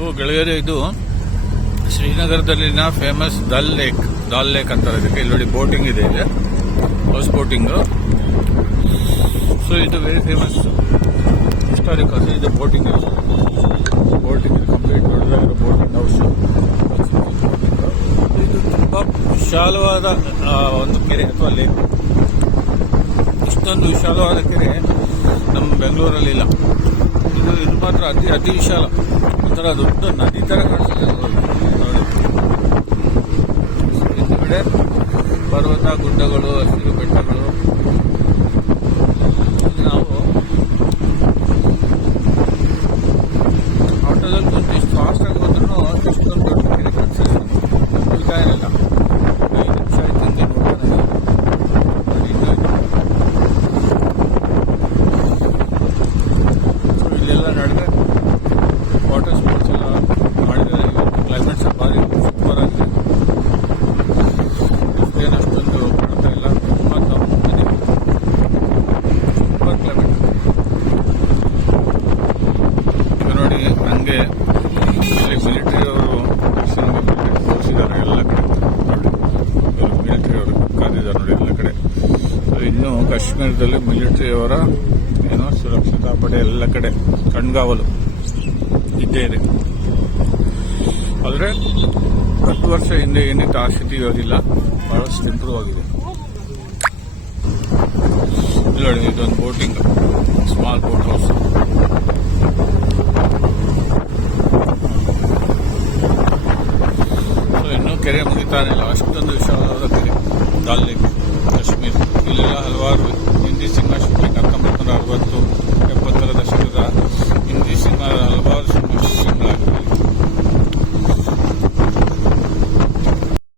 So ಗೆಳೆಯರೇ, ಇದು ಶ್ರೀನಗರದಲ್ಲಿನ famous ದಾಲ್ lake ಅಂತಾರೆ ಇದಕ್ಕೆ. ಇಲ್ಲಿ ನೋಡಿ ಬೋಟಿಂಗ್ ಇದೆ, ಇಲ್ಲಿ ಹೌಸ್ ಬೋಟಿಂಗ್. ಸೊ ಇದು ವೆರಿ ಫೇಮಸ್ ಹಿಸ್ಟಾರಿಕ್ ಹೌಸ್. ಇದು ಬೋಟಿಂಗ್ ಕಂಪ್ಲೀಟ್ ದೊಡ್ಡದಾಗಿರೋ ಬೋಟಿಂಗ್ ಹೌಸ್. ಇದು ತುಂಬಾ ವಿಶಾಲವಾದ ಒಂದು ಕೆರೆ ಅಥವಾ ಲೇಕ್. ಇಷ್ಟೊಂದು ವಿಶಾಲವಾದ ಕೆರೆ ನಮ್ಮ ಬೆಂಗಳೂರಲ್ಲಿ ಇಲ್ಲ. ಇದು ಮಾತ್ರ ಅತಿ ವಿಶಾಲ. ಒಂಥರ ದೊಡ್ಡ ನದಿ ತರ ಕಾಣಿಸುತ್ತೆ ನೋಡಿ. ಹಿಂದುಗಡೆ ಪರ್ವತ, ಗುಡ್ಡಗಳು, ಹಸಿರು ಬೆಟ್ಟಗಳು. ನಾವು ಆಟೋದಲ್ಲಿ ಕುಂತು ಇಷ್ಟು ಫಾಸ್ಟ್ ಆಗಿ ಬಂದ್ರೂ ಇಷ್ಟೊಂದು ದೊಡ್ಡ ಕೆರೆ ಕಾಣಿಸಿಲ್ಲ. ಉಳಿತಾಯಲ್ಲ 5 ನಿಮಿಷ ಆಯ್ತು ಹಿಂಗೆ ನೋಡ್ತಾನೆ. ಇಲ್ಲೆಲ್ಲ ನಡೆದ್ರೆ ವಾಟರ್ ಸ್ಪೋರ್ಟ್ಸ್ ಎಲ್ಲ ಮಾಡಿದರೆ ಇವತ್ತು ಕ್ಲೈಮೇಟ್ಸ್ ಭಾರಿ ಸೂಪರ್ ಆಗಿದೆ. ಏನು ಅಷ್ಟೊಂದು ಕಾಣ್ತಾ ಇಲ್ಲ, ತುಂಬ ತಂಪಿದೆ, ಸೂಪರ್ ಕ್ಲೈಮೇಟ್. ಈಗ ನೋಡಿ ಹಂಗೆ ಇಲ್ಲಿ ಮಿಲಿಟರಿ ಅವರು ತೋರಿಸಿದ್ದಾರೆ ಎಲ್ಲ ಕಡೆ. ನೋಡಿ ಮಿಲಿಟರಿ ಅವರು ಕಾದಿದ್ದಾರೆ ನೋಡಿ ಎಲ್ಲ ಕಡೆ. ಇನ್ನು ಕಾಶ್ಮೀರದಲ್ಲಿ ಮಿಲಿಟರಿ ಅವರ ಏನೋ ಸುರಕ್ಷತಾ ಪಡೆ ಎಲ್ಲ ಕಡೆ ಕಣ್ಗಾವಲು ಇದ್ದೇ ಇದೆ. ಆದರೆ 10 ವರ್ಷ ಹಿಂದೆ ಏನಿತ್ತು ಆ ಸ್ಥಿತಿ ಇರೋದಿಲ್ಲ, ಬಹಳಷ್ಟು ಇಂಪ್ರೂವ್ ಆಗಿದೆ. ನೋಡಿ ಇದೊಂದು boating, small boat house. So ಇನ್ನೂ ಕೆರೆ ಮುಗಿತಾನಿಲ್ಲ, ಅಷ್ಟೊಂದು ವಿಶಾಲವಾದ ಕೆರೆ ದಾಲ್ ಲೇಕ್.